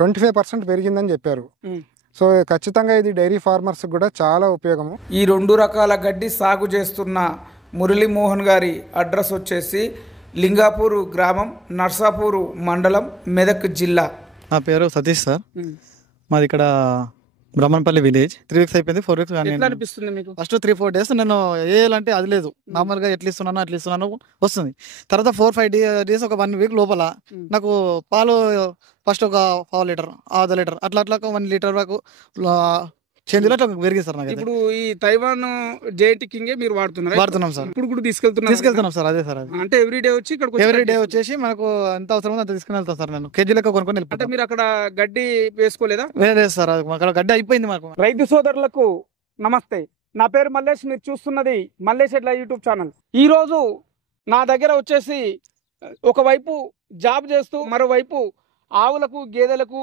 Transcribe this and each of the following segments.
25% పెరిగిందని చెప్పారు. సో ఖచ్చితంగా ఇది డైరీ ఫార్మర్స్ కూడా చాలా ఉపయోగము. ఈ 2 రకాల గడ్డి సాగు చేస్తున్న మురళీమోహన్ గారి అడ్రస్ వచ్చేసి లింగాపూర్ గ్రామం, నర్సాపూర్ మండలం, మెదక్ జిల్లా. నా పేరు సతీష్ సార్. మాది ఇక్కడ బ్రహ్మణపల్లి విలేజ్. 3 weeks అయిపోయింది, 4 weeks అనిపిస్తుంది మీకు? ఫస్ట్ 3-4 days నేను వేయాలంటే అది లేదు, నార్మల్గా ఎట్లా ఇస్తున్నాను వస్తుంది. తర్వాత 4-5 days ఒక 1 week లోపల నాకు పాలు ఫస్ట్ ఒక 1/2 లీటర్, ½ లీటర్ అట్లా 1 లీటర్ వరకు చేంజ్లో అట్లా పెరిగిస్తారు నాకు. ఇప్పుడు ఈ తైవాన్ జేటి కింగే మీరు వాడుతున్నాం సార్. ఇప్పుడు కూడా తీసుకెళ్తున్నాం సార్. అదే సార్, అది అంటే ఎవ్రీడే వచ్చి ఇక్కడ ఎవ్రీడే వచ్చేసి మనకు ఎంత అవసరమో అంత తీసుకుని వెళ్తాం సార్. నేను కేజీ లెక్క కొనుక్కొని అంటే వెళ్ళిపోతాను. మీరు అక్కడ గడ్డి వేసుకోలేదా? లేదు సార్, అక్కడ గడ్డి అయిపోయింది మాకు. రైతు సోదరులకు నమస్తే. నా పేరు మల్లేష్, మీరు చూస్తున్నది మల్లేష్ ఎడ్ల యూట్యూబ్ ఛానల్. ఈ రోజు నా దగ్గర వచ్చేసి ఒకవైపు జాబ్ చేస్తూ మరోవైపు ఆవులకు, గేదెలకు,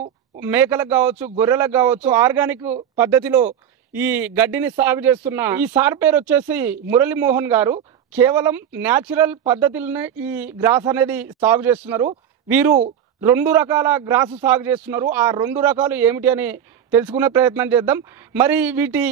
మేకలకు కావచ్చు, గొర్రెలకు కావచ్చు ఆర్గానిక్ పద్ధతిలో ఈ గడ్డిని సాగు చేస్తున్న ఈ సార్ పేరు వచ్చేసి మురళీమోహన్ గారు. కేవలం న్యాచురల్ పద్ధతులనే ఈ గ్రాస్ అనేది సాగు చేస్తున్నారు. వీరు 2 రకాల గ్రాస్ సాగు చేస్తున్నారు. ఆ 2 రకాలు ఏమిటి అని తెలుసుకునే ప్రయత్నం చేద్దాం. మరి వీటి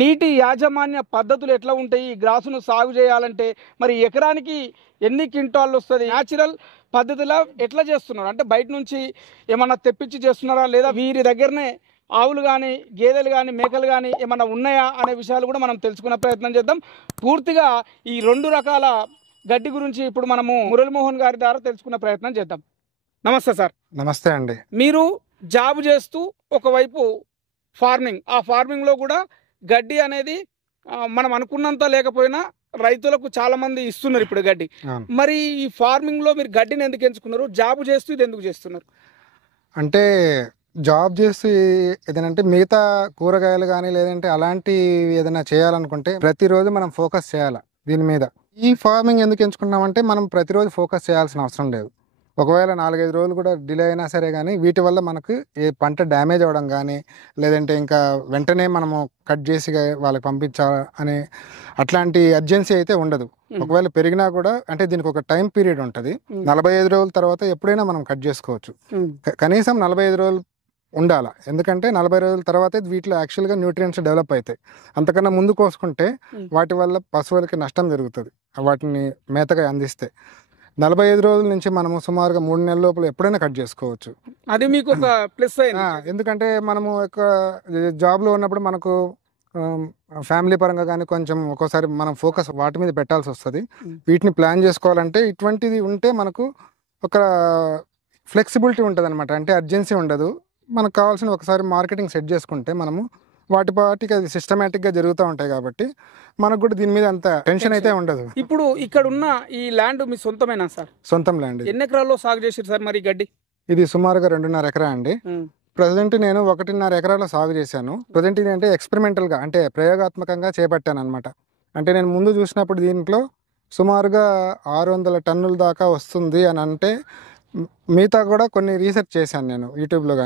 నీటి యాజమాన్య పద్ధతులు ఎట్లా ఉంటాయి, ఈ గ్రాసును సాగు చేయాలంటే మరి ఎకరానికి ఎన్ని క్వింటాళ్ళు వస్తుంది, న్యాచురల్ పద్ధతిలో ఎట్లా చేస్తున్నారు, అంటే బయట నుంచి ఏమన్నా తెప్పించి చేస్తున్నారా లేదా వీరి దగ్గరనే ఆవులు కానీ, గేదెలు కానీ, మేకలు కానీ ఏమన్నా ఉన్నాయా అనే విషయాలు కూడా మనం తెలుసుకునే ప్రయత్నం చేద్దాం. పూర్తిగా ఈ 2 రకాల గడ్డి గురించి ఇప్పుడు మనము మురళీమోహన్ గారి ద్వారా తెలుసుకునే ప్రయత్నం చేద్దాం. నమస్తే సార్. నమస్తే అండి. మీరు జాబ్ చేస్తూ ఒకవైపు ఫార్మింగ్, ఆ ఫార్మింగ్లో కూడా గడ్డి అనేది మనం అనుకున్నంత లేకపోయినా రైతులకు చాలా మంది ఇస్తున్నారు ఇప్పుడు గడ్డి. మరి ఈ ఫార్మింగ్ లో మీరు గడ్డిని ఎందుకు ఎంచుకున్నారు? జాబ్ చేస్తూ ఇది ఎందుకు చేస్తున్నారు? అంటే జాబ్ చేస్తూ ఏదైనా మిగతా కూరగాయలు కానీ లేదంటే అలాంటి ఏదైనా చేయాలనుకుంటే ప్రతిరోజు మనం ఫోకస్ చేయాలి దీని మీద. ఈ ఫార్మింగ్ ఎందుకు ఎంచుకున్నామంటే మనం ప్రతిరోజు ఫోకస్ చేయాల్సిన అవసరం లేదు. ఒకవేళ 4-5 రోజులు కూడా డిలే అయినా సరే కానీ వీటి వల్ల మనకు ఏ పంట డ్యామేజ్ అవ్వడం కానీ లేదంటే ఇంకా వెంటనే మనము కట్ చేసి వాళ్ళకి పంపించాలి అనే అట్లాంటి అర్జెన్సీ అయితే ఉండదు. ఒకవేళ పెరిగినా కూడా అంటే దీనికి ఒక టైం పీరియడ్ ఉంటుంది. 45 రోజుల తర్వాత ఎప్పుడైనా మనం కట్ చేసుకోవచ్చు. కనీసం 45 రోజులు ఉండాలి. ఎందుకంటే 40 రోజుల తర్వాతే వీటిలో యాక్చువల్గా న్యూట్రియంట్స్ డెవలప్ అవుతాయి. అంతకన్నా ముందు కోసుకుంటే వాటి వల్ల పశువులకి నష్టం జరుగుతుంది వాటిని మేతగా అందిస్తే. 45 రోజుల నుంచి మనము సుమారుగా 3 నెలల లోపల ఎప్పుడైనా కట్ చేసుకోవచ్చు. అది మీకు ఒక ప్లస్. ఎందుకంటే మనము ఒక జాబ్లో ఉన్నప్పుడు మనకు ఫ్యామిలీ పరంగా కానీ కొంచెం ఒక్కోసారి మనం ఫోకస్ వాటి మీద పెట్టాల్సి వస్తుంది. వీటిని ప్లాన్ చేసుకోవాలంటే ఇటువంటిది ఉంటే మనకు ఒక ఫ్లెక్సిబిలిటీ ఉంటుంది అనమాట. అంటే అర్జెన్సీ ఉండదు. మనకు కావాల్సిన ఒకసారి మార్కెటింగ్ సెట్ చేసుకుంటే మనము వాటికి అది సిస్టమేటిక్గా జరుగుతూ ఉంటాయి కాబట్టి మనకు కూడా దీని మీద అంత టెన్షన్ అయితే ఉండదు. ఇప్పుడు ఇక్కడ ఉన్న ఈ ల్యాండ్ మీ సొంతమేనా సార్? సొంతం ల్యాండ్. ఎన్ని ఎకరాల్లో సాగు చేశారు సార్ మరి గడ్డి? ఇది సుమారుగా 2.5 ఎకరా అండి. ప్రజెంట్ నేను 1.5 ఎకరాల్లో సాగు చేశాను. ప్రజెంట్ ఇది అంటే ఎక్స్పెరిమెంటల్గా అంటే ప్రయోగాత్మకంగా చేపట్టాను అనమాట. అంటే నేను ముందు చూసినప్పుడు దీంట్లో సుమారుగా 600 టన్నుల దాకా వస్తుంది అని అంటే మిగతా కూడా కొన్ని రీసెర్చ్ చేశాను నేను యూట్యూబ్లో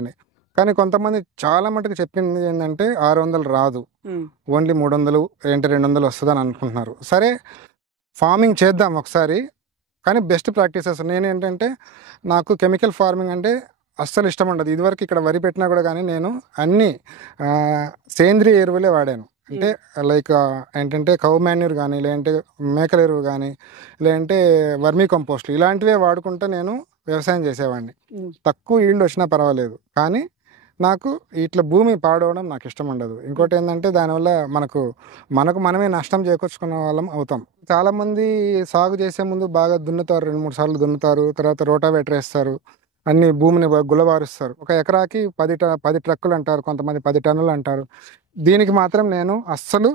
కానీ కొంతమంది చాలా మటుకు చెప్పింది ఏంటంటే 600 రాదు, ఓన్లీ 300 ఏంటి 200 వస్తుందని అనుకుంటున్నారు. సరే ఫార్మింగ్ చేద్దాం ఒకసారి, కానీ బెస్ట్ ప్రాక్టీసెస్ నేనేంటంటే నాకు కెమికల్ ఫార్మింగ్ అంటే అస్సలు ఇష్టం ఉండదు. ఇదివరకు ఇక్కడ వరి పెట్టినా కూడా కానీ నేను అన్ని సేంద్రియ ఎరువులే వాడాను. అంటే లైక్ ఏంటంటే కౌ మాన్యూర్ కానీ లేదంటే మేకల ఎరువు కానీ లేదంటే వర్మీ కంపోస్ట్ ఇలాంటివే వాడుకుంటూ నేను వ్యవసాయం చేసేవాడిని. తక్కువ ఈల్డ్ వచ్చినా పర్వాలేదు, కానీ నాకు ఇట్లా భూమి పాడవడం నాకు ఇష్టం ఉండదు. ఇంకోటి ఏంటంటే దానివల్ల మనకు మనమే నష్టం చేకూర్చుకున్న వాళ్ళం అవుతాం. చాలామంది సాగు చేసే ముందు బాగా దున్నుతారు, 2-3 సార్లు దున్నుతారు, తర్వాత రోటావేటర్ వేస్తారు, అన్ని భూమిని గుల్లబారుస్తారు. ఒక ఎకరాకి 10 ట్రక్కులు అంటారు, కొంతమంది 10 టన్నులు అంటారు. దీనికి మాత్రం నేను అస్సలు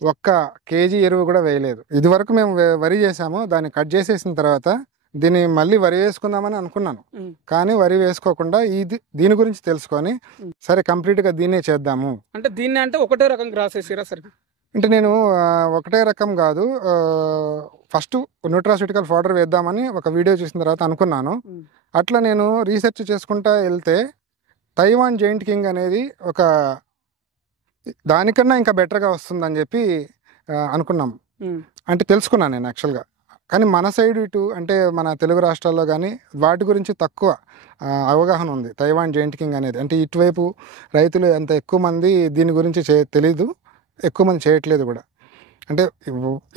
1 కేజీ ఎరువు కూడా వేయలేదు. ఇదివరకు మేము వరి చేసాము, దాన్ని కట్ చేసేసిన తర్వాత దీన్ని మళ్ళీ వరి వేసుకుందామని అనుకున్నాను. కానీ వరి వేసుకోకుండా దీని గురించి తెలుసుకొని సరే కంప్లీట్గా దీన్నే చేద్దాము. అంటే దీన్ని అంటే ఒకటే రకం గ్రాస్ వేసారా సార్? అంటే నేను ఒకటే రకం కాదు, ఫస్ట్ న్యూట్రాస్యూటికల్ పౌడర్ వేద్దామని ఒక వీడియో చూసిన తర్వాత అనుకున్నాను. అట్లా నేను రీసెర్చ్ చేసుకుంటా వెళ్తే తైవాన్ జైంట్ కింగ్ అనేది ఒక దానికన్నా ఇంకా బెటర్గా వస్తుందని చెప్పి అనుకున్నాం. అంటే తెలుసుకున్నాను నేను యాక్చువల్గా. కానీ మన సైడ్ ఇటు అంటే మన తెలుగు రాష్ట్రాల్లో కానీ వాటి గురించి తక్కువ అవగాహన ఉంది. తైవాన్ జైంట్ కింగ్ అనేది అంటే ఇటువైపు రైతులు అంత ఎక్కువ మంది దీని గురించి తెలీదు, ఎక్కువ మంది చేయట్లేదు కూడా. అంటే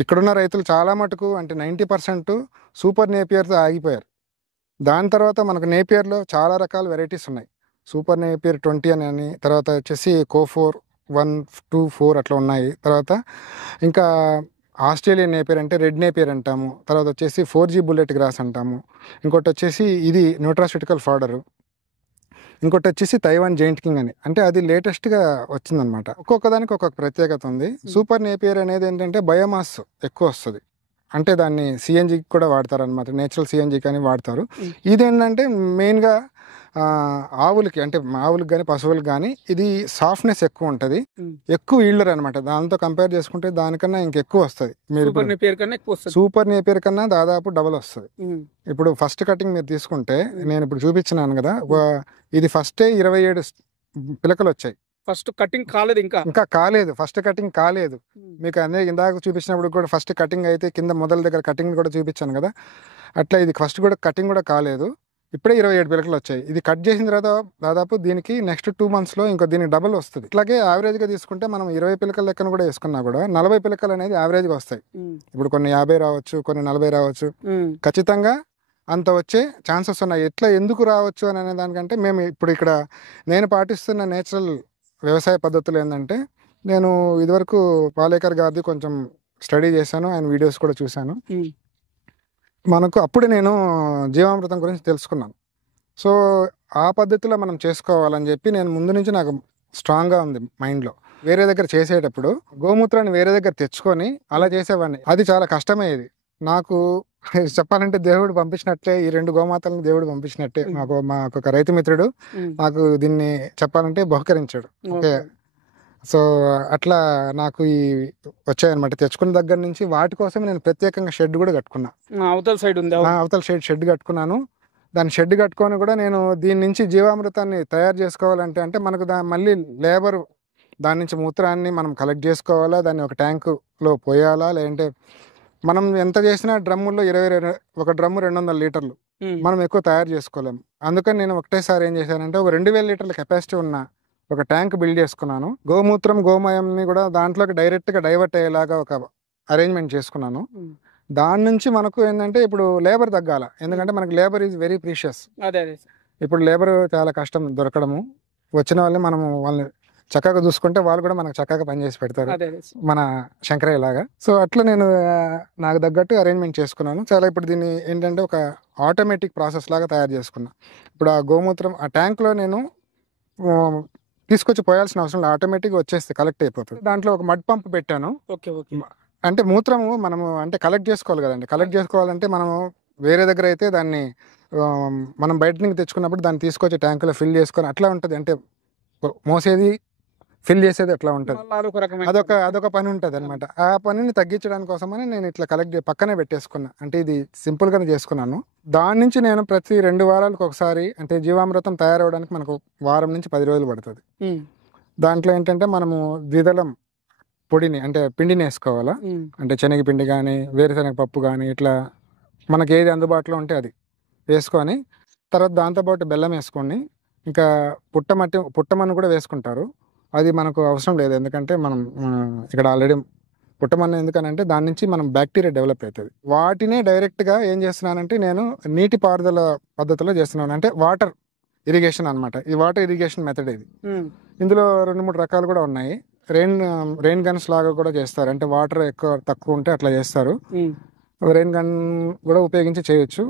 ఇక్కడున్న రైతులు చాలా మటుకు అంటే 90% సూపర్ నేపియర్తో ఆగిపోయారు. దాని తర్వాత మనకు నేపియర్లో చాలా రకాల వెరైటీస్ ఉన్నాయి. సూపర్ నేపియర్ 20 అని, తర్వాత వచ్చేసి కో4 1 2 4 అట్లా ఉన్నాయి. తర్వాత ఇంకా ఆస్ట్రేలియన్ నేపియర్ అంటే రెడ్ నేపియర్ అంటాము. తర్వాత వచ్చేసి 4G బుల్లెట్ గ్రాస్ అంటాము. ఇంకోటి వచ్చేసి ఇది న్యూట్రాస్యూటికల్ ఫాడరు. ఇంకోటి వచ్చేసి తైవాన్ జైంట్ కింగ్ అని, అంటే అది లేటెస్ట్గా వచ్చిందనమాట. ఒక్కొక్క దానికి ఒక్కొక్క ప్రత్యేకత ఉంది. సూపర్ నేపియర్ అనేది ఏంటంటే బయోమాస్ ఎక్కువ వస్తుంది, అంటే దాన్ని సిఎన్జికి కూడా వాడతారు అనమాట, నేచురల్ సిఎన్జి కానీ వాడతారు. ఇదేంటంటే మెయిన్గా ఆవులకి అంటే ఆవులకు కానీ పశువులకు కానీ ఇది సాఫ్ట్నెస్ ఎక్కువ ఉంటుంది, ఎక్కువ ఈల్డర్ అనమాట. దాంతో కంపేర్ చేసుకుంటే దానికన్నా ఇంకెక్కువ వస్తుంది. మీరు సూపర్ నేపియర్ కన్నా దాదాపు డబల్ వస్తుంది. ఇప్పుడు ఫస్ట్ కటింగ్ మీరు తీసుకుంటే నేను ఇప్పుడు చూపించినాను కదా, ఇది ఫస్టే 27 పిలకలు వచ్చాయి. ఫస్ట్ కటింగ్ కాలేదు, ఇంకా కాలేదు, ఫస్ట్ కటింగ్ కాలేదు. మీకు అదే ఇందాక చూపించినప్పుడు కూడా ఫస్ట్ కటింగ్ అయితే కింద మొదల దగ్గర కటింగ్ కూడా చూపించాను కదా, అట్లా ఇది ఫస్ట్ కూడా కటింగ్ కూడా కాలేదు. ఇప్పుడే 27 పిలకలు వచ్చాయి. ఇది కట్ చేసిన తర్వాత దాదాపు దీనికి నెక్స్ట్ 2 monthsలో ఇంకో దీనికి డబల్ వస్తుంది. ఇట్లాగే యావరేజ్గా తీసుకుంటే మనం 20 పిలకల లెక్కన కూడా వేసుకున్నా కూడా 40 పిలకలు అనేది యావరేజ్గా వస్తాయి. ఇప్పుడు కొన్ని 50 రావచ్చు, కొన్ని 40 రావచ్చు, ఖచ్చితంగా అంత వచ్చే ఛాన్సెస్ ఉన్నాయి. ఎట్లా ఎందుకు రావచ్చు అని అనే దానికంటే మేము ఇప్పుడు ఇక్కడ నేను పాటిస్తున్న నేచురల్ వ్యవసాయ పద్ధతులు ఏంటంటే, నేను ఇదివరకు పాలేకర్ గారిది కొంచెం స్టడీ చేశాను, ఆయన వీడియోస్ కూడా చూశాను. మనకు అప్పుడు నేను జీవామృతం గురించి తెలుసుకున్నాను. సో ఆ పద్ధతిలో మనం చేసుకోవాలని చెప్పి నేను ముందు నుంచి నాకు స్ట్రాంగ్గా ఉంది మైండ్లో. వేరే దగ్గర చేసేటప్పుడు గోమూత్రాన్ని వేరే దగ్గర తెచ్చుకొని అలా చేసేవాడిని. అది చాలా కష్టమయ్యేది నాకు. చెప్పాలంటే దేవుడు పంపించినట్లే, ఈ 2 గోమాతలను దేవుడు పంపించినట్టే. మాకు ఒక రైతు మిత్రుడు నాకు దీన్ని చెప్పాలంటే బహుకరించాడు. ఓకే, సో అట్లా నాకు ఈ వచ్చాయన్నమాట. తెచ్చుకున్న దగ్గర నుంచి వాటి కోసం నేను ప్రత్యేకంగా షెడ్ కూడా కట్టుకున్నా. అవతల సైడ్ ఉంది, అవతల షెడ్ కట్టుకున్నాను. దాని షెడ్ కట్టుకొని కూడా నేను దీని నుంచి జీవామృతాన్ని తయారు చేసుకోవాలంటే అంటే మనకు మళ్ళీ లేబర్ దాని నుంచి మూత్రాన్ని మనం కలెక్ట్ చేసుకోవాలా, దాన్ని ఒక ట్యాంకులో పోయాలా, లేదంటే మనం ఎంత చేసినా డ్రమ్ముల్లో ఒక డ్రమ్ము 200 లీటర్లు మనం ఎక్కువ తయారు చేసుకోలేము. అందుకని నేను ఒకటేసారి ఏం చేశానంటే ఒక 2000 లీటర్ల కెపాసిటీ ఉన్న ఒక ట్యాంక్ బిల్డ్ చేసుకున్నాను. గోమూత్రం గోమయంని కూడా దాంట్లోకి డైరెక్ట్గా డైవర్ట్ అయ్యేలాగా ఒక అరేంజ్మెంట్ చేసుకున్నాను. దాని నుంచి మనకు ఏంటంటే ఇప్పుడు లేబర్ తగ్గాల, ఎందుకంటే మనకి లేబర్ ఈజ్ వెరీ ప్రీషియస్. ఇప్పుడు లేబర్ చాలా కష్టం దొరకడము. వచ్చిన వాళ్ళని చక్కగా చూసుకుంటే వాళ్ళు కూడా మనకు చక్కగా పనిచేసి పెడతారు, మన శంకరయ్య లాగా. సో అట్లా నేను నాకు తగ్గట్టు అరేంజ్మెంట్ చేసుకున్నాను. చాలా ఇప్పుడు దీన్ని ఏంటంటే ఒక ఆటోమేటిక్ ప్రాసెస్ లాగా తయారు చేసుకున్నా. ఇప్పుడు ఆ గోమూత్రం ఆ ట్యాంక్లో నేను తీసుకొచ్చి పోయాల్సిన అవసరం లేదు, ఆటోమేటిక్గా వచ్చేస్తే కలెక్ట్ అయిపోతుంది. దాంట్లో ఒక మడ్ పంప్ పెట్టాను. అంటే మూత్రము మనము అంటే కలెక్ట్ చేసుకోవాలి కదండి. కలెక్ట్ చేసుకోవాలంటే మనము వేరే దగ్గర అయితే దాన్ని మనం బయట నుంచి తెచ్చుకున్నప్పుడు దాన్ని తీసుకొచ్చి ట్యాంకులో ఫిల్ చేసుకొని అట్లా ఉంటుంది. అంటే మోసేది ఫిల్ చేసేది ఎట్లా ఉంటుంది, అదొక పని ఉంటుంది అనమాట. ఆ పనిని తగ్గించడానికి కోసమని నేను ఇట్లా కలెక్ట్ పక్కనే పెట్టేసుకున్నా. అంటే ఇది సింపుల్గానే చేసుకున్నాను. దాని నుంచి నేను ప్రతి 2 వారాలకు ఒకసారి అంటే జీవామృతం తయారవడానికి మనకు 1 వారం నుంచి 10 రోజులు పడుతుంది. దాంట్లో ఏంటంటే మనము ద్విదళం పొడిని అంటే పిండిని వేసుకోవాలా, అంటే శనగపిండి కానీ వేరుశనగ పప్పు కానీ ఇట్లా మనకి ఏది అందుబాటులో ఉంటే అది వేసుకొని, తర్వాత దాంతోపాటు బెల్లం వేసుకోండి. ఇంకా పుట్టమన్ను కూడా వేసుకుంటారు. అది మనకు అవసరం లేదు, ఎందుకంటే మనం ఇక్కడ ఆల్రెడీ పుట్టమన్ను ఎందుకనంటే దాని నుంచి మనం బ్యాక్టీరియా డెవలప్ అవుతుంది. వాటినే డైరెక్ట్గా ఏం చేస్తున్నానంటే నేను నీటి పారుదల పద్ధతిలో చేస్తున్నాను, అంటే వాటర్ ఇరిగేషన్ అనమాట. ఈ వాటర్ ఇరిగేషన్ మెథడ్ ఇది. ఇందులో 2-3 రకాలు కూడా ఉన్నాయి. రెయిన్ గన్స్ లాగా కూడా చేస్తారు, అంటే వాటర్ తక్కువ ఉంటే అట్లా చేస్తారు. రెయిన్ గన్ కూడా ఉపయోగించి చేయొచ్చు.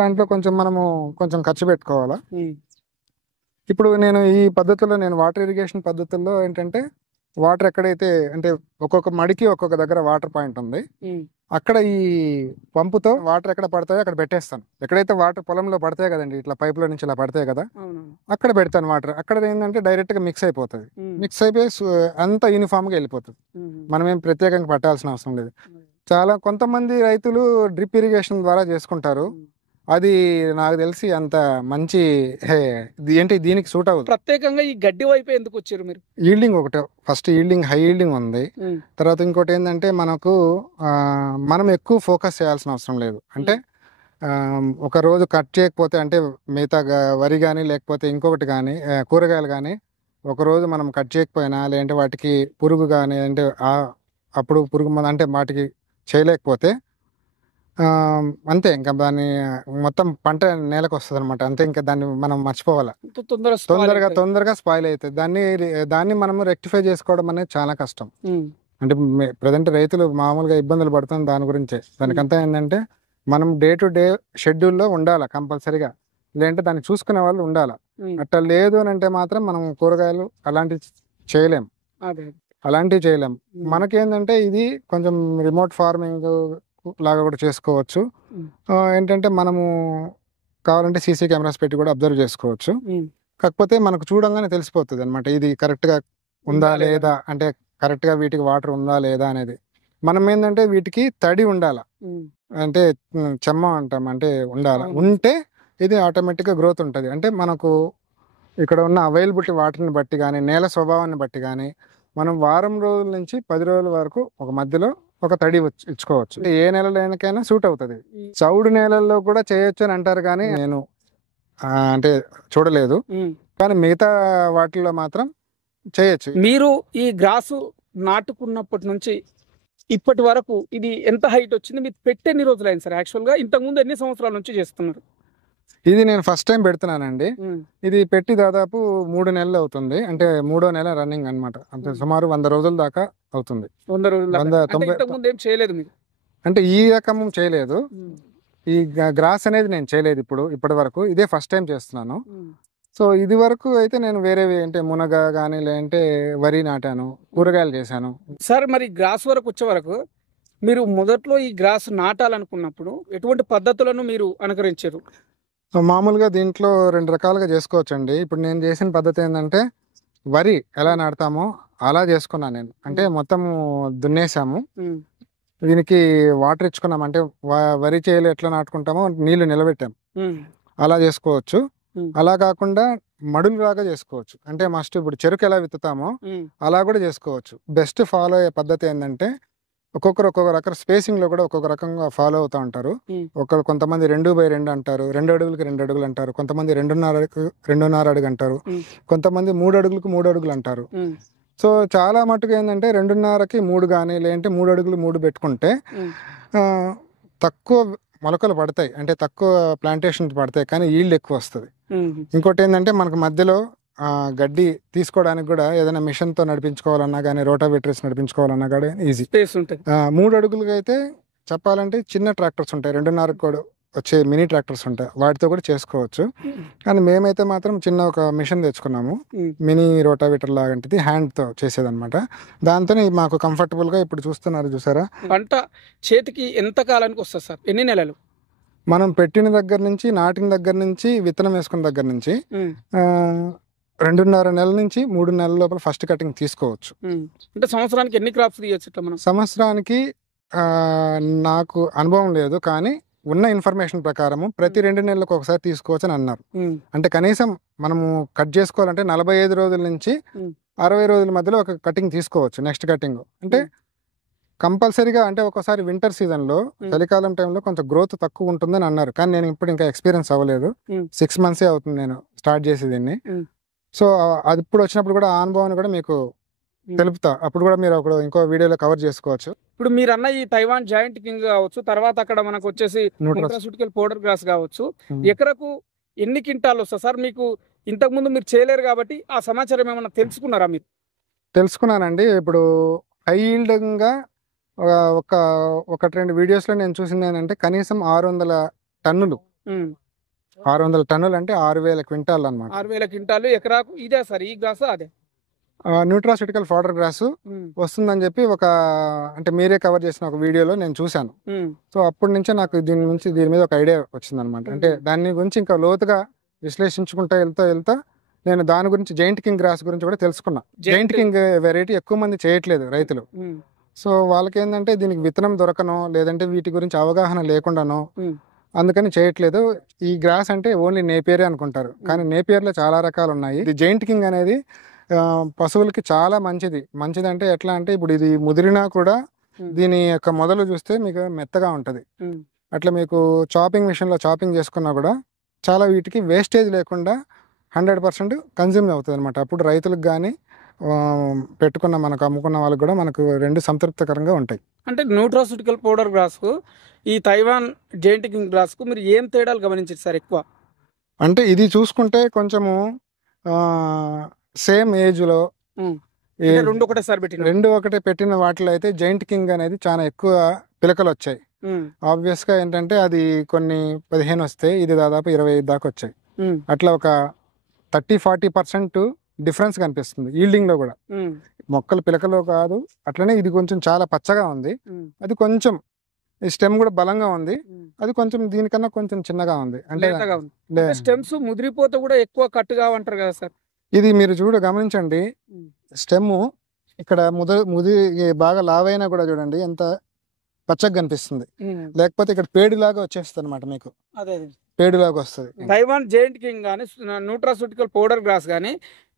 దాంట్లో మనము కొంచెం ఖర్చు పెట్టుకోవాలా. ఇప్పుడు నేను ఈ పద్ధతుల్లో వాటర్ ఇరిగేషన్ పద్ధతుల్లో ఏంటంటే వాటర్ ఎక్కడైతే అంటే ఒక్కొక్క మడికి ఒక్కొక్క దగ్గర వాటర్ పాయింట్ ఉంది, అక్కడ ఈ పంపుతో వాటర్ ఎక్కడ పడతాయో అక్కడ పెట్టేస్తాను. ఎక్కడైతే వాటర్ పొలంలో పడతాయి కదండి, ఇట్లా పైప్ లో నుంచి ఇలా పడతాయి కదా, అక్కడ పెడతాను వాటర్. అక్కడ ఏంటంటే డైరెక్ట్ గా మిక్స్ అయిపోతుంది. మిక్స్ అయిపోయి అంతా యూనిఫామ్ గా వెళ్ళిపోతుంది. మనం ఏం ప్రత్యేకంగా పట్టాల్సిన అవసరం లేదు. చాలా కొంతమంది రైతులు డ్రిప్ ఇరిగేషన్ ద్వారా చేసుకుంటారు. అది నాకు తెలిసి అంత మంచి ఏంటి దీనికి సూట్ అవుతుంది. ప్రత్యేకంగా ఈ గడ్డి వైపు ఎందుకు వచ్చారు మీరు? ఈల్డింగ్ ఒకటి, ఫస్ట్ ఈల్డింగ్ హై ఈల్డింగ్ ఉంది. తర్వాత ఇంకోటి ఏంటంటే మనకు మనం ఎక్కువ ఫోకస్ చేయాల్సిన అవసరం లేదు. అంటే ఒక రోజు కట్ చేయకపోతే అంటే మిగతా వరి కానీ లేకపోతే ఇంకొకటి కానీ కూరగాయలు కానీ ఒకరోజు మనం కట్ చేయకపోయినా లేదంటే వాటికి పురుగు కానీ అంటే అప్పుడు పురుగు మందు అంటే వాటికి చేయలేకపోతే అంతే, ఇంకా దాన్ని మొత్తం పంట నేలకు వస్తుంది అనమాట. అంతే, ఇంకా దాన్ని మనం మర్చిపోవాలి. తొందరగా స్పాయిల్ అవుతుంది. దాన్ని మనము రెక్టిఫై చేసుకోవడం అనేది చాలా కష్టం. అంటే ప్రజెంట్ రైతులు మామూలుగా ఇబ్బందులు పడుతుంది దాని గురించే. దానికంతా ఏంటంటే మనం డే టు డే షెడ్యూల్లో ఉండాలి కంపల్సరీగా, లేదంటే దాన్ని చూసుకునే వాళ్ళు ఉండాలి. అట్లా లేదు అని అంటే మాత్రం మనం కూరగాయలు అలాంటివి చేయలేం. మనకేంటంటే ఇది కొంచెం రిమోట్ ఫార్మింగ్ లాగా కూడా చేసుకోవచ్చు. ఏంటంటే మనము కావాలంటే సీసీ కెమెరాస్ పెట్టి కూడా అబ్జర్వ్ చేసుకోవచ్చు. కాకపోతే మనకు చూడంగానే తెలిసిపోతుంది అనమాట ఇది కరెక్ట్గా ఉందా లేదా, అంటే కరెక్ట్గా వీటికి వాటర్ ఉందా లేదా అనేది. మనం ఏంటంటే వీటికి తడి ఉండాల, అంటే చెమ్మ అంటాం, అంటే ఉండాలి. ఉంటే ఇది ఆటోమేటిక్గా గ్రోత్ ఉంటుంది. అంటే మనకు ఇక్కడ ఉన్న అవైలబిలిటీ వాటర్ని బట్టి కానీ నేల స్వభావాన్ని బట్టి కానీ మనం వారం రోజుల నుంచి 10 రోజుల వరకు ఒక మధ్యలో ఒక తడి ఇచ్చుకోవచ్చు. ఏ నెలలైనా సూట్ అవుతుంది. చౌడు నేలల్లో కూడా చేయొచ్చు అని అంటారు, కానీ నేను అంటే చూడలేదు. కానీ మిగతా వాటిల్లో మాత్రం చేయొచ్చు. మీరు ఈ గ్రాసు నాటుకున్నప్పటి నుంచి ఇప్పటి వరకు ఇది ఎంత హైట్ వచ్చింది? మీరు పెట్టి ఎన్ని రోజులు అయింది సార్? యాక్చువల్గా ఇంతకుముందు ఎన్ని సంవత్సరాల నుంచి చేస్తున్నారు? ఇది నేను ఫస్ట్ టైం పెడుతున్నానండి. ఇది పెట్టి దాదాపు 3 నెలలు అవుతుంది. అంటే 3వ నెల రన్నింగ్ అనమాట. అంటే సుమారు 100 రోజుల దాకా అవుతుంది. 100 రోజులు ఏం చేయలేదు మీరు? అంటే ఈ రకం చేయలేదు. ఈ గ్రాస్ అనేది నేను చేయలేదు ఇప్పటి వరకు. ఇదే ఫస్ట్ టైం చేస్తున్నాను. సో ఇది వరకు అయితే నేను వేరేవి అంటే మునగ కానీ లేదంటే వరి నాటాను, కూరగాయలు చేశాను. సార్ మరి గ్రాస్ వరకు వచ్చే వరకు మీరు మొదట్లో ఈ గ్రాస్ నాటాలనుకున్నప్పుడు ఎటువంటి పద్ధతులను మీరు అనుకరించారు? మామూలుగా దీంట్లో 2 రకాలుగా చేసుకోవచ్చండి. ఇప్పుడు నేను చేసిన పద్ధతి ఏంటంటే వరి ఎలా నాటుతామో అలా చేసుకున్నాను నేను. అంటే మొత్తం దున్నేసాము, దీనికి వాటర్ ఇచ్చుకున్నాం. అంటే వరి చేలు ఎట్లా నాటుకుంటామో నీళ్లు నిలబెట్టాము, అలా చేసుకోవచ్చు. అలా కాకుండా మడులు లాగా చేసుకోవచ్చు. అంటే మస్ట్ ఇప్పుడు చెరుకు ఎలా విత్తుతామో అలా కూడా చేసుకోవచ్చు. బెస్ట్ ఫాలో అయ్యే పద్ధతి ఏంటంటే ఒక్కొక్క రకం స్పేసింగ్ లో కూడా ఒక్కొక్క రకంగా ఫాలో అవుతూ ఉంటారు. కొంతమంది 2x2 అంటారు, 2 అడుగులకి 2 అడుగులు అంటారు, కొంతమంది 2.5 అడుగు అంటారు, కొంతమంది 3 అడుగులకు 3 అడుగులు అంటారు. సో చాలా మటుకు ఏంటంటే 2.5కి 3 కానీ లేదంటే 3 అడుగులు 3 పెట్టుకుంటే తక్కువ మొలకలు పడతాయి, అంటే తక్కువ ప్లాంటేషన్ పడతాయి, కానీ ఈల్డ్ ఎక్కువ వస్తుంది. ఇంకోటి ఏంటంటే మనకు మధ్యలో గడ్డి తీసుకోవడానికి కూడా ఏదైనా మిషన్ తో నడిపించుకోవాలన్నా కానీ రోటావేటర్స్ నడిపించుకోవాలన్నా కానీ ఈజీ. 3 అడుగులకి అయితే చెప్పాలంటే చిన్న ట్రాక్టర్స్ ఉంటాయి, 2.5 కూడా వచ్చే మినీ ట్రాక్టర్స్ ఉంటాయి, వాటితో కూడా చేసుకోవచ్చు. కానీ మేమైతే మాత్రం చిన్న ఒక మిషన్ తెచ్చుకున్నాము, మినీ రోటావేటర్ లాంటిది, హ్యాండ్ తో చేసేదన్నమాట. దాంతో మాకు కంఫర్టబుల్ గా ఇప్పుడు చూసారా. పంట చేతికి ఎంత కాలానికి వస్తుంది సార్? ఎన్ని నెలలు? మనం పెట్టిన దగ్గర నుంచి, నాటిన దగ్గర నుంచి, విత్తనం వేసుకున్న దగ్గర నుంచి 2.5 నెలల నుంచి 3 నెలల లోపల ఫస్ట్ కటింగ్ తీసుకోవచ్చు. అంటే సంవత్సరానికి ఎన్ని క్రాప్స్ తీయచ్చు? సంవత్సరానికి నాకు అనుభవం లేదు, కానీ ఉన్న ఇన్ఫర్మేషన్ ప్రకారము ప్రతి 2 నెలలకు ఒకసారి తీసుకోవచ్చు అని అన్నారు. అంటే కనీసం మనము కట్ చేసుకోవాలంటే 45 రోజుల నుంచి 60 రోజుల మధ్యలో ఒక కటింగ్ తీసుకోవచ్చు. నెక్స్ట్ కటింగ్ అంటే కంపల్సరీగా, అంటే ఒకసారి వింటర్ సీజన్ లో చలికాలం టైంలో కొంచెం గ్రోత్ తక్కువ ఉంటుందని అన్నారు, కానీ నేను ఇప్పుడు ఇంకా ఎక్స్పీరియన్స్ అవ్వలేదు. 6 months అవుతుంది నేను స్టార్ట్ చేసి దీన్ని. సో అది ఇప్పుడు వచ్చినప్పుడు కూడా ఆ అనుభవాన్ని కూడా మీకు తెలుపుతా, అప్పుడు కూడా మీరు ఇంకో వీడియోలో కవర్ చేసుకోవచ్చు. ఇప్పుడు మీరు అన్న ఈ తైవాన్ జాయింట్ కింగ్ కావచ్చు, తర్వాత అక్కడ మనకు వచ్చేసి న్యూట్రాస్యూటికల్ పౌడర్ గ్రాస్ కావచ్చు, ఎకరకు ఎన్ని క్వింటాలు వస్తుంది సార్? మీకు ఇంతకు ముందు మీరు చేయలేరు కాబట్టి ఆ సమాచారం ఏమైనా తెలుసుకున్నారా మీరు? తెలుసుకున్నానండి. ఇప్పుడు హై ఈల్డ్గా ఒక 2 వీడియోస్లో నేను చూసింది ఏంటంటే కనీసం 600 టన్నులు 600 టన్నులు అంటే 6,000 క్వింటాల్ అనమాట. 6,000 క్వింటాలు ఎకరాకు. ఇదే సార్ ఈ గ్రాస్? అదే న్యూట్రాస్యూటికల్ పౌడర్ గ్రాస్ వస్తుందని చెప్పి అంటే మీరే కవర్ చేసిన ఒక వీడియోలో నేను చూశాను. సో అప్పటి నుంచే నాకు దీని మీద ఒక ఐడియా వచ్చింది అనమాట. అంటే దాని గురించి ఇంకా లోతుగా విశ్లేషించుకుంటా వెళ్తా నేను దాని గురించి జైంట్ కింగ్ గ్రాస్ గురించి కూడా తెలుసుకున్నా. జైంట్ కింగ్ వెరైటీ ఎక్కువ మంది చేయట్లేదు రైతులు. సో వాళ్ళకి ఏంటంటే దీనికి విత్తనం దొరకనో లేదంటే వీటి గురించి అవగాహన లేకుండానో అందుకని చేయట్లేదు. ఈ గ్రాస్ అంటే ఓన్లీ నేపియరే అనుకుంటారు, కానీ నేపియర్లో చాలా రకాలు ఉన్నాయి. ఇది జైంట్ కింగ్ అనేది పశువులకి చాలా మంచిది అంటే ఎట్లా అంటే ఇప్పుడు ఇది ముదిరినా కూడా దీని యొక్క మొదలు చూస్తే మీకు మెత్తగా ఉంటుంది. అట్లా మీకు చాపింగ్ మిషన్లో చాపింగ్ చేసుకున్నా కూడా చాలా వీటికి వేస్టేజ్ లేకుండా 100% కన్జ్యూమ్ అవుతుంది అనమాట. అప్పుడు రైతులకు కానీ పెట్టుకున్న మనకు అమ్ముకున్న వాళ్ళకి కూడా మనకు రెండు సంతృప్తికరంగా ఉంటాయి. అంటే న్యూట్రాసూటికల్ పౌడర్ గ్రాస్కు ఈ తైవాన్ జైంట్ కింగ్ గ్రాస్కు మీరు ఏం తేడాలు గమనించారు సార్ ఎక్కువ? అంటే ఇది చూసుకుంటే కొంచెము సేమ్ ఏజ్లో రెండు ఒకటే పెట్టిన వాటిలో అయితే జైంట్ కింగ్ అనేది చాలా ఎక్కువ పిలకలు వచ్చాయి. ఆబ్వియస్గా ఏంటంటే అది కొన్ని 15 వస్తాయి, ఇది దాదాపు 25 దాకా వచ్చాయి. అట్లా ఒక 30-40% డిఫరెన్స్ కనిపిస్తుంది ఈల్డింగ్లో కూడా. మొక్కలు పిలకలో కాదు, అట్లనే ఇది కొంచెం చాలా పచ్చగా ఉంది, అది కొంచెం ఈ స్టెమ్ కూడా బలంగా ఉంది, అది కొంచెం దీనికన్నా కొంచెం చిన్నగా ఉంది. అంటే స్టెమ్స్ ముదిరిపోతే కూడా ఎక్కువ కట్టుగా అంటారు కదా సార్. ఇది మీరు గమనించండి, స్టెమ్ ఇక్కడ ముది బాగా లావైనా కూడా చూడండి ఎంత పచ్చగా కనిపిస్తుంది. లేకపోతే ఇక్కడ పేడులాగా వచ్చేస్తుంది అనమాట, మీకు పేడులాగా వస్తుంది. తైవాన్ జైంట్ కింగ్ కానీ న్యూట్రాసూటికల్ పౌడర్ గ్రాస్ కానీ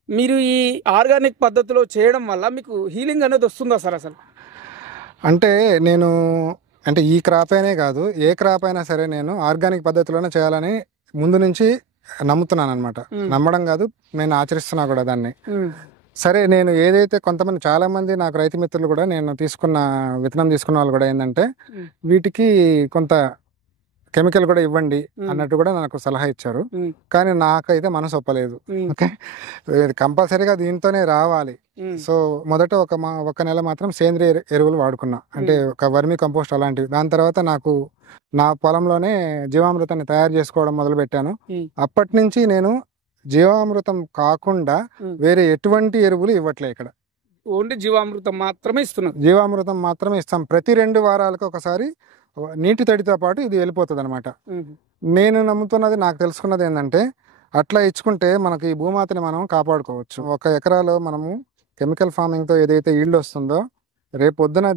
మీరు ఈ ఆర్గానిక్ పద్ధతిలో చేయడం వల్ల మీకు హీలింగ్ అనేది వస్తుందా సార్ అసలు? అంటే ఈ క్రాప్ అయినే కాదు, ఏ క్రాప్ అయినా సరే నేను ఆర్గానిక్ పద్ధతిలోనే చేయాలని ముందు నుంచి నమ్ముతున్నాను అనమాట. నమ్మడం కాదు, నేను ఆచరిస్తున్నా కూడా దాన్ని. సరే, నేను ఏదైతే కొంతమంది చాలా మంది నాకు రైతు మిత్రులు కూడా నేను విత్తనం తీసుకున్న వాళ్ళు కూడా ఏంటంటే వీటికి కొంత కెమికల్ కూడా ఇవ్వండి అన్నట్టు కూడా నాకు సలహా ఇచ్చారు. కానీ నాకైతే మనసు ఒప్పలేదు. ఓకే, కంపల్సరీగా దీంతోనే రావాలి. సో మొదట ఒక నెల మాత్రం సేంద్రియ ఎరువులు వాడుకున్నా, అంటే ఒక వర్మీ కంపోస్ట్ అలాంటివి. దాని తర్వాత నాకు నా పొలంలోనే జీవామృతాన్ని తయారు చేసుకోవడం మొదలు పెట్టాను. అప్పటి నుంచి నేను జీవామృతం కాకుండా వేరే ఎటువంటి ఎరువులు ఇవ్వట్లే. ఇక్కడ ఓన్లీ జీవామృతం మాత్రమే ఇస్తాం. ప్రతి 2 వారాలకు ఒకసారి నీటి తడితో పాటు ఇది వెళ్ళిపోతుంది అనమాట. నేను నమ్ముతున్నది, నాకు తెలుసుకున్నది ఏంటంటే అట్లా ఇచ్చుకుంటే మనకి ఈ భూమాతని మనం కాపాడుకోవచ్చు. 1 ఎకరాలో మనము కెమికల్ ఫార్మింగ్తో ఏదైతే ఈల్డ్ వస్తుందో రేపు పొద్దున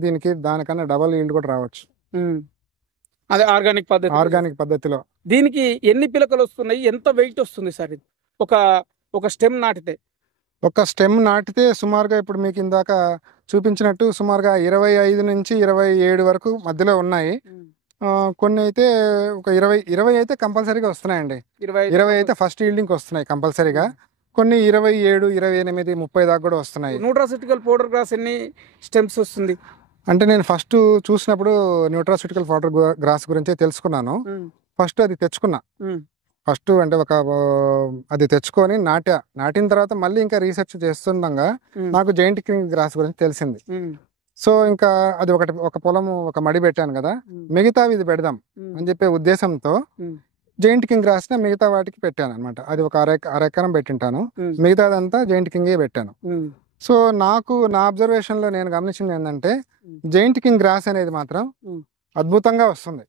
దానికన్నా డబల్ ఈల్డ్ కూడా రావచ్చు. అదే ఆర్గానిక్ పద్ధతిలో. దీనికి ఎన్ని పిలకలు వస్తున్నాయి, ఎంత వెయిట్ వస్తుంది సార్ ఇది ఒక స్టెమ్ నాటితే? ఒక స్టెమ్ నాటితే సుమారుగా ఇప్పుడు మీకు ఇందాక చూపించినట్టు సుమారుగా 25 నుంచి 27 వరకు మధ్యలో ఉన్నాయి. కొన్ని అయితే ఒక 20 అయితే కంపల్సరీగా వస్తున్నాయండి. 20 అయితే ఫస్ట్ ఈల్డింగ్ వస్తున్నాయి కంపల్సరీగా. కొన్ని 27, 28, 30 దాకా కూడా వస్తున్నాయి. న్యూట్రాసూటికల్ పౌడర్ గ్రాస్ ఎన్ని స్టెమ్స్ వస్తుంది? అంటే నేను ఫస్ట్ చూసినప్పుడు న్యూట్రాసూటికల్ పౌడర్ గ్రాస్ గురించి తెలుసుకున్నాను. ఫస్ట్ అది తెచ్చుకున్నా. ఫస్ట్ అంటే అది తెచ్చుకొని నాటిన తర్వాత మళ్ళీ ఇంకా రీసెర్చ్ చేస్తుండగా నాకు జైంట్ కింగ్ గ్రాస్ గురించి తెలిసింది. సో ఇంకా అది ఒక పొలం ఒక మడి పెట్టాను కదా, మిగతావి ఇది పెడదాం అని చెప్పే ఉద్దేశంతో జైంట్ కింగ్ గ్రాస్ మిగతా వాటికి పెట్టాను అనమాట. అది ఒక అరెకరం పెట్టింటాను, మిగతాదంతా జైంట్ కింగే పెట్టాను. సో నాకు నా అబ్జర్వేషన్ లో నేను గమనించింది ఏంటంటే జైంట్ కింగ్ గ్రాస్ అనేది మాత్రం అద్భుతంగా వస్తుంది.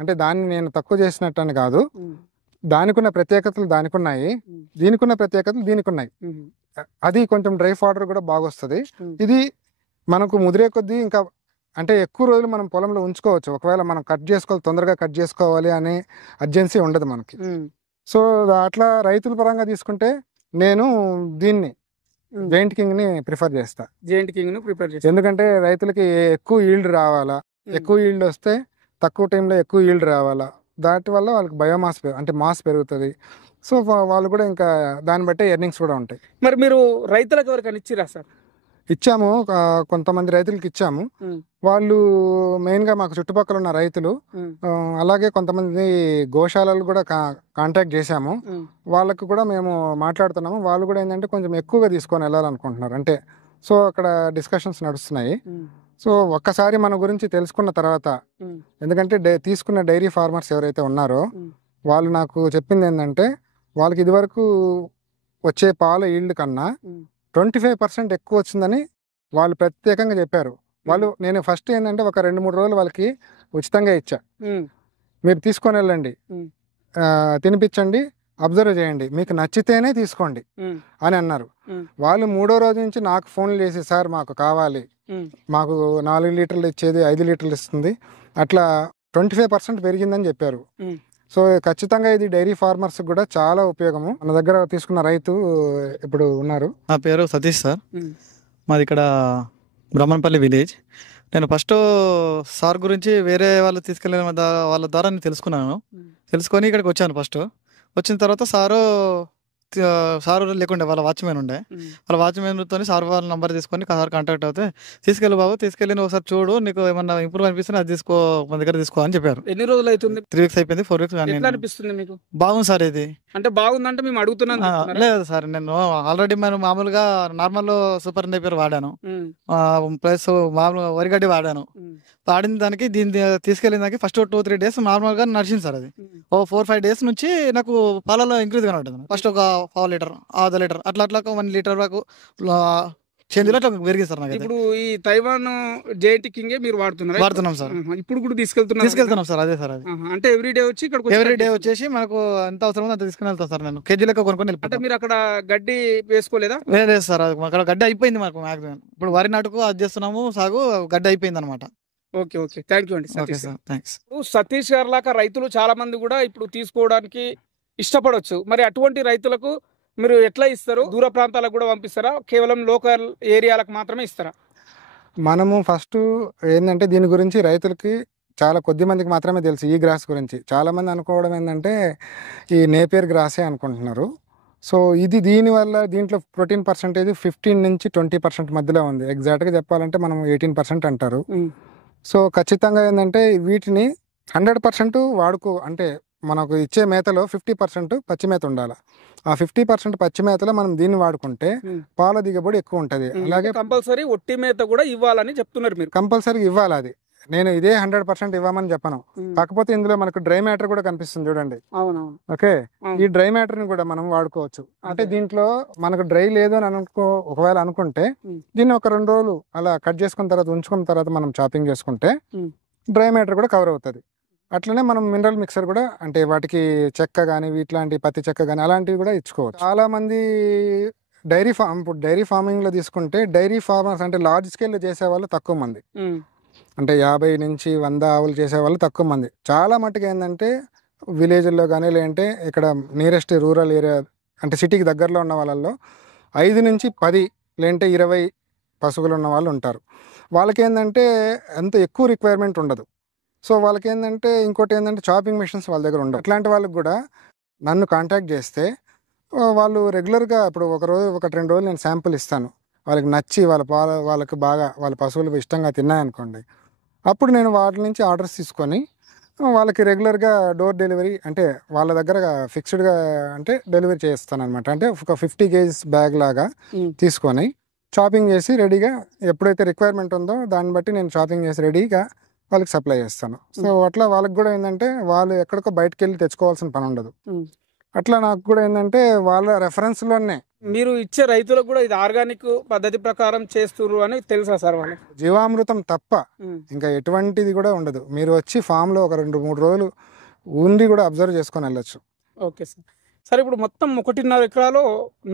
అంటే దాన్ని నేను తక్కువ చేసినట్టు అని కాదు, దానికున్న ప్రత్యేకతలు దానికున్నాయి, దీనికున్న ప్రత్యేకతలు దీనికున్నాయి. అది కొంచెం డ్రై ఫాడర్ కూడా బాగా వస్తుంది. ఇది మనకు ముదిరే కొద్దీ ఇంకా అంటే ఎక్కువ రోజులు మనం పొలంలో ఉంచుకోవచ్చు. ఒకవేళ మనం తొందరగా కట్ చేసుకోవాలి అనే అర్జెన్సీ ఉండదు మనకి. సో అట్లా రైతుల పరంగా తీసుకుంటే నేను దీన్ని జైంట్ కింగ్ ని ప్రిఫర్ చేస్తా. ఎందుకంటే రైతులకి ఎక్కువ ఈల్డ్ రావాలా, ఎక్కువ ఈల్డ్ వస్తే తక్కువ టైంలో ఎక్కువ ఈల్డ్ రావాలా, దాటి వల్ల వాళ్ళకి బయోమాస్ అంటే మాస్ పెరుగుతుంది. సో వాళ్ళు కూడా ఇంకా దాన్ని బట్టే ఎర్నింగ్స్ కూడా ఉంటాయి. మరి మీరు రైతులకు ఎవరికైనా ఇచ్చిరా సార్? ఇచ్చాము, కొంతమంది రైతులకి ఇచ్చాము. వాళ్ళు మెయిన్గా మాకు చుట్టుపక్కల ఉన్న రైతులు, అలాగే కొంతమంది గోశాలలు కూడా కాంటాక్ట్ చేశాము. వాళ్ళకు కూడా మేము మాట్లాడుతున్నాము. వాళ్ళు కూడా ఏంటంటే కొంచెం ఎక్కువగా తీసుకొని వెళ్ళాలనుకుంటున్నారు. అంటే సో అక్కడ డిస్కషన్స్ నడుస్తున్నాయి. సో ఒక్కసారి మన గురించి తెలుసుకున్న తర్వాత, ఎందుకంటే తీసుకున్న డైరీ ఫార్మర్స్ ఎవరైతే ఉన్నారో వాళ్ళు నాకు చెప్పింది ఏంటంటే వాళ్ళకి ఇదివరకు వచ్చే పాల ఈల్డ్ కన్నా 25% ఎక్కువ వచ్చిందని వాళ్ళు ప్రత్యేకంగా చెప్పారు. నేను ఫస్ట్ ఏంటంటే ఒక 2-3 రోజులు వాళ్ళకి ఉచితంగా ఇచ్చా, మీరు తీసుకొని వెళ్ళండి, తినిపించండి, అబ్జర్వ్ చేయండి, మీకు నచ్చితేనే తీసుకోండి అని అన్నారు. వాళ్ళు 3వ రోజు నుంచి నాకు ఫోన్లు చేసి, సార్ మాకు కావాలి, మాకు 4 లీటర్లు ఇచ్చేది 5 లీటర్లు ఇస్తుంది, అట్లా 25% పెరిగిందని చెప్పారు. సో ఖచ్చితంగా ఇది డైరీ ఫార్మర్స్ కూడా చాలా ఉపయోగము. మన దగ్గర తీసుకున్న రైతు ఇప్పుడు ఉన్నారు. నా పేరు సతీష్ సార్. మాది ఇక్కడ బ్రహ్మణపల్లి విలేజ్. నేను ఫస్ట్ సార్ గురించి వేరే వాళ్ళు తీసుకెళ్ళిన వాళ్ళ ద్వారా నేను తెలుసుకున్నాను. తెలుసుకొని ఇక్కడికి వచ్చాను. ఫస్ట్ వచ్చిన తర్వాత సారు లేకుండే, వాళ్ళ వాచ్మెన్ ఉండే. వాళ్ళ వాచ్మెన్తో సార్ వాళ్ళ నంబర్ తీసుకొని సార్ కాంటాక్ట్ అవుతే, తీసుకెళ్ళి బాబు, తీసుకెళ్ళి నువ్వు ఒకసారి చూడు, నీకు ఏమన్నా ఇంప్రూవ్ అనిపిస్తే అది తీసుకో, మన దగ్గర తీసుకో అని చెప్పారు. ఎన్ని రోజులు అవుతుంది? 3 weeks అయిపోయింది, 4 weeks. ఎట్లా అనిపిస్తుంది మీకు? బాగుంది సార్ ఇది. అంటే బాగుందంటే మేము అడుగుతున్నాం. లేదు సార్, నేను ఆల్రెడీ మామూలుగా నార్మల్ సూపర్ నేపియర్ వాడాను, ప్లస్ మామూలుగా వరిగడ్డి వాడాను. వాడిన దానికి దీన్ని తీసుకెళ్ళిన దానికి ఫస్ట్ 2-3 days నార్మల్ గా నడిచింది సార్. అది 4-5 days నుంచి నాకు పాలలో ఇంక్రీజ్ గా ఉంటుంది. ఫస్ట్ ఒక 1/2 లీటర్, ½ లీటర్, అట్లా 1 లీటర్ వరకు చేంజ్లో అట్లా పెరిగింది సార్ నాకు. ఇప్పుడు ఈ తైవాన్ జేఎన్టీ కింగే మీరు వాడుతున్నాం సార్. ఇప్పుడు కూడా తీసుకెళ్తున్నాం సార్. అదే సార్, అది అంటే ఎవ్రీడే వచ్చి ఇక్కడ ఎవ్రీడే వచ్చేసి మనకు ఎంత అవసరమో అంత తీసుకుని వెళ్తాం సార్. నేను కేజీ లెక్క కొనుక్కొని అంటే మీరు అక్కడ గడ్డి వేసుకోలేదా? లేదు సార్, అక్కడ గడ్డి అయిపోయింది మాకు మాక్సిమం. ఇప్పుడు వరి నాటుకు అది చేస్తున్నాము, సాగు గడ్డి అయిపోయింది అనమాట. ఓకే, థ్యాంక్ యూ అండి. థ్యాంక్స్. సతీష్ గారి లాగా రైతులు చాలా మంది కూడా ఇప్పుడు తీసుకోవడానికి ఇష్టపడవచ్చు. మరి అటువంటి రైతులకు మీరు ఎట్లా ఇస్తారు? దూర ప్రాంతాలకు కూడా పంపిస్తారా? కేవలం లోకల్ ఏరియాలకు మాత్రమే ఇస్తారా? మనము ఫస్ట్ ఏంటంటే దీని గురించి రైతులకి చాలా కొద్ది మందికి మాత్రమే తెలుసు ఈ గ్రాస్ గురించి. చాలామంది అనుకోవడం ఏంటంటే ఈ నేపియర్ గ్రాసే అనుకుంటున్నారు. సో దీనివల్ల దీంట్లో ప్రోటీన్ పర్సెంటేజ్ 15 నుంచి 20% మధ్యలో ఉంది. ఎగ్జాక్ట్గా చెప్పాలంటే మనం 18% అంటారు. సో ఖచ్చితంగా ఏంటంటే వీటిని 100% అంటే మనకు ఇచ్చే మేతలో 50% పచ్చి మేత ఉండాలి. ఆ 50% పచ్చి మేతలో మనం దీన్ని వాడుకుంటే పాల దిగుబడి ఎక్కువ ఉంటుంది. అలాగే కంపల్సరీ ఒట్టి మేత కూడా ఇవ్వాలని చెప్తున్నారు మీరు. కంపల్సరీ ఇవ్వాలి. అది నేను ఇదే 100% ఇవ్వమని చెప్పను. కాకపోతే ఇందులో మనకు డ్రై మ్యాటర్ కూడా కనిపిస్తుంది చూడండి. ఓకే, ఈ డ్రై మ్యాటర్ ని కూడా మనం వాడుకోవచ్చు. అంటే దీంట్లో మనకు డ్రై లేదు అని ఒకవేళ అనుకుంటే దీన్ని ఒక 2 రోజులు అలా కట్ చేసుకున్న తర్వాత ఉంచుకున్న తర్వాత మనం చాపింగ్ చేసుకుంటే డ్రై మ్యాటర్ కూడా కవర్ అవుతుంది. అట్లనే మనం మినరల్ మిక్సర్ కూడా, అంటే వాటికి చెక్క కానీ వీటిలాంటి పత్తి చెక్క కానీ అలాంటివి కూడా ఇచ్చుకోవచ్చు. చాలా మంది డైరీ ఫార్మింగ్ లో తీసుకుంటే డైరీ ఫార్మర్స్ అంటే లార్జ్ స్కేల్ లో చేసే వాళ్ళు తక్కువ మంది. అంటే 50 నుంచి 100 ఆవులు చేసేవాళ్ళు తక్కువ మంది. చాలా మట్టుకు ఏంటంటే విలేజ్లో కానీ లేదంటే ఇక్కడ నియరెస్ట్ రూరల్ ఏరియా అంటే సిటీకి దగ్గరలో ఉన్న వాళ్ళల్లో 5 నుంచి 10 లేదంటే 20 పశువులు ఉన్న వాళ్ళు ఉంటారు. వాళ్ళకి ఏంటంటే అంత ఎక్కువ రిక్వైర్మెంట్ ఉండదు. సో వాళ్ళకి ఏంటంటే ఇంకోటి ఏంటంటే చాపింగ్ మిషన్స్ వాళ్ళ దగ్గర ఉండవు. అట్లాంటి వాళ్ళకి కూడా నన్ను కాంటాక్ట్ చేస్తే వాళ్ళు రెగ్యులర్గా ఇప్పుడు ఒక 2 రోజులు నేను శాంపుల్ ఇస్తాను. వాళ్ళకి నచ్చి వాళ్ళకి బాగా వాళ్ళ పశువులు ఇష్టంగా తిన్నాయనుకోండి, అప్పుడు నేను వాటి నుంచి ఆర్డర్స్ తీసుకొని వాళ్ళకి రెగ్యులర్గా డోర్ డెలివరీ అంటే వాళ్ళ దగ్గర ఫిక్స్డ్గా అంటే డెలివరీ చేస్తాను అనమాట. అంటే ఒక 50 kgs బ్యాగ్ లాగా తీసుకొని చాపింగ్ చేసి రెడీగా ఎప్పుడైతే రిక్వైర్మెంట్ ఉందో దాన్ని బట్టి నేను చాపింగ్ చేసి రెడీగా వాళ్ళకి సప్లై చేస్తాను. సో అట్లా వాళ్ళకి కూడా ఏంటంటే వాళ్ళు ఎక్కడికో బయటకు వెళ్ళి తెచ్చుకోవాల్సిన పని ఉండదు. అట్లా నాకు కూడా ఏంటంటే వాళ్ళ రెఫరెన్స్లోనే మీరు ఇచ్చే రైతులకు కూడా ఇది ఆర్గానిక్ పద్ధతి ప్రకారం చేస్తున్నారు అని తెలుసా సార్? వాళ్ళు జీవామృతం తప్ప ఇంకా ఎటువంటిది కూడా ఉండదు. మీరు వచ్చి ఫామ్లో ఒక 2-3 రోజులు ఉండి కూడా అబ్జర్వ్ చేసుకొని వెళ్ళొచ్చు. Okay sir. సార్ ఇప్పుడు మొత్తం 1.5 ఎకరాలు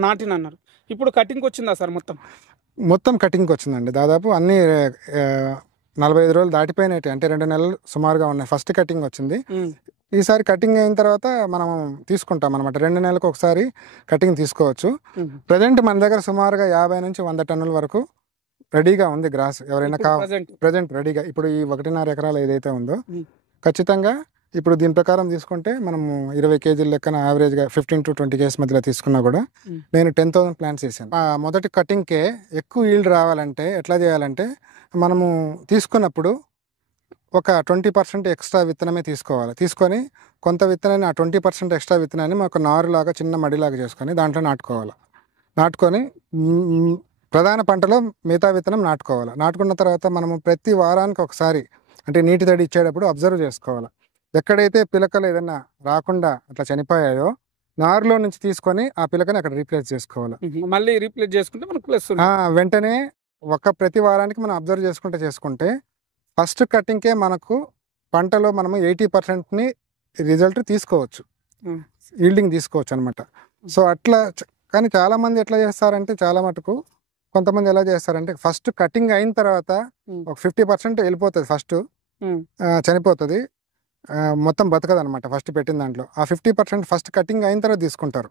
నాటినన్నారు. ఇప్పుడు కటింగ్కి వచ్చిందా సార్? మొత్తం కటింగ్కి వచ్చిందండి. దాదాపు అన్ని 45 రోజులు దాటిపోయినట్టు, అంటే 2 నెలలు సుమారుగా ఉన్నాయి. ఫస్ట్ కటింగ్ వచ్చింది. ఈసారి కటింగ్ అయిన తర్వాత మనం తీసుకుంటాం అనమాట. 2 నెలలకు ఒకసారి కటింగ్ తీసుకోవచ్చు. ప్రజెంట్ మన దగ్గర సుమారుగా 50 నుంచి 100 టన్నుల వరకు రెడీగా ఉంది గ్రాస్. ఎవరైనా ప్రజెంట్ రెడీగా ఇప్పుడు ఈ 1.5 ఎకరాలు ఏదైతే ఉందో ఖచ్చితంగా ఇప్పుడు దీని ప్రకారం తీసుకుంటే మనము 20 kg లెక్కన యావరేజ్గా 15 to 20 kgs మధ్యలో తీసుకున్నా కూడా నేను 10,000 ప్లాంట్స్ వేసాను. మొదటి కటింగ్కే ఎక్కువ ఈల్డ్ రావాలంటే ఎట్లా చేయాలంటే మనము తీసుకున్నప్పుడు ఒక 20% ఎక్స్ట్రా విత్తనమే తీసుకోవాలి. తీసుకొని కొంత విత్తనాన్ని, ఆ 20% ఎక్స్ట్రా విత్తనాన్ని ఒక నారులాగా చిన్న మడిలాగా చేసుకొని దాంట్లో నాటుకొని ప్రధాన పంటలో మిగతా విత్తనం నాటుకోవాలి. నాటుకున్న తర్వాత మనము ప్రతి వారానికి ఒకసారి అంటే నీటి తడి ఇచ్చేటప్పుడు అబ్జర్వ్ చేసుకోవాలి. ఎక్కడైతే పిలకలు ఏదైనా రాకుండా అట్లా చనిపోయాయో నారులో నుంచి తీసుకొని ఆ పిలకని అక్కడ రీప్లేస్ చేసుకోవాలి. మళ్ళీ రీప్లేస్ చేసుకుంటే మనకు ప్లస్ వెంటనే ప్రతి వారానికి మనం అబ్జర్వ్ చేసుకుంటే ఫస్ట్ కటింగ్కే మనకు పంటలో మనము 80%ని రిజల్ట్ తీసుకోవచ్చు, ఈల్డింగ్ తీసుకోవచ్చు అనమాట. సో అట్లా. కానీ చాలామంది ఎట్లా చేస్తారంటే చాలా మటుకు కొంతమంది ఎలా చేస్తారంటే ఫస్ట్ కటింగ్ అయిన తర్వాత ఒక 50% వెళ్ళిపోతుంది, ఫస్ట్ చనిపోతుంది. మొత్తం బతకదు అనమాట ఫస్ట్ పెట్టిన దాంట్లో. ఆ 50% ఫస్ట్ కటింగ్ అయిన తర్వాత తీసుకుంటారు.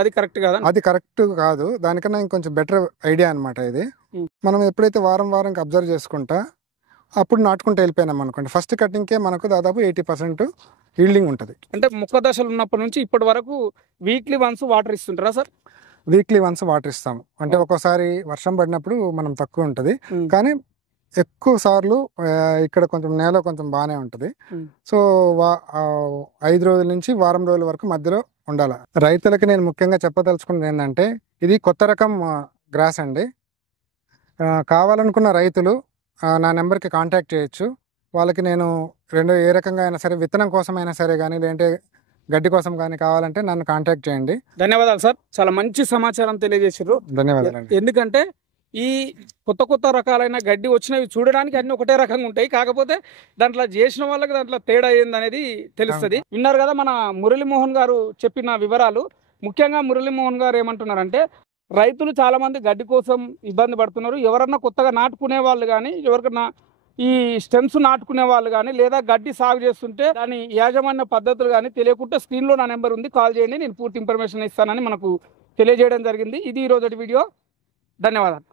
అది కరెక్ట్ కదా? అది కరెక్ట్ కాదు, దానికన్నా ఇంకొంచెం బెటర్ ఐడియా అనమాట ఇది. మనం ఎప్పుడైతే వారం వారంకి అబ్జర్వ్ చేసుకుంటా అప్పుడు నాటుకుంటూ వెళ్ళిపోయినాం అనుకోండి, ఫస్ట్ కటింగ్కే మనకు దాదాపు 80% ఈల్డింగ్ ఉంటుంది. అంటే మొక్క దశలు ఉన్నప్పటి నుంచి ఇప్పటి వరకు వీక్లీ వన్స్ వాటర్ ఇస్తుంటారా సార్? వీక్లీ వన్స్ వాటర్ ఇస్తాము. అంటే ఒక్కోసారి వర్షం పడినప్పుడు మనం తక్కువ ఉంటుంది, కానీ ఎక్కువ సార్లు ఇక్కడ కొంచెం నేల కొంచెం బాగానే ఉంటుంది. సో 5 రోజుల నుంచి వారం రోజుల వరకు మధ్యలో ఉండాలి. రైతులకి నేను ముఖ్యంగా చెప్పదలుచుకున్నది ఏంటంటే, ఇది కొత్త రకం గ్రాస్ అండి. కావాలనుకున్న రైతులు నా నెంబర్కి కాంటాక్ట్ చేయొచ్చు. వాళ్ళకి నేను ఏ రకంగా అయినా సరే, విత్తనం కోసం అయినా సరే కానీ, లేదంటే గడ్డి కోసం కానీ కావాలంటే నన్ను కాంటాక్ట్ చేయండి. ధన్యవాదాలు సార్, చాలా మంచి సమాచారం తెలియజేసారు. ధన్యవాదాలు. ఎందుకంటే ఈ కొత్త రకాలైన గడ్డి వచ్చినవి చూడడానికి అన్ని ఒకటే రకంగా ఉంటాయి, కాకపోతే దాంట్లో చేసిన వాళ్ళకి దాంట్లో తేడా ఏందనేది తెలుస్తుంది. విన్నారు కదా మన మురళీమోహన్ గారు చెప్పిన వివరాలు. ముఖ్యంగా మురళీమోహన్ గారు ఏమంటున్నారంటే, రైతులు చాలా మంది గడ్డి కోసం ఇబ్బంది పడుతున్నారు. ఎవరన్నా కొత్తగా నాటుకునే వాళ్ళు కానీ, ఎవరికన్నా ఈ స్టెమ్స్ నాటుకునే వాళ్ళు కానీ, లేదా గడ్డి సాగు చేస్తుంటే దాని యాజమాన్య పద్ధతులు కానీ తెలియకుంటే స్క్రీన్లో నా నెంబర్ ఉంది, కాల్ చేయండి, నేను పూర్తి ఇన్ఫర్మేషన్ ఇస్తానని మనకు తెలియజేయడం జరిగింది. ఇది ఈరోజు వీడియో. ధన్యవాదాలు.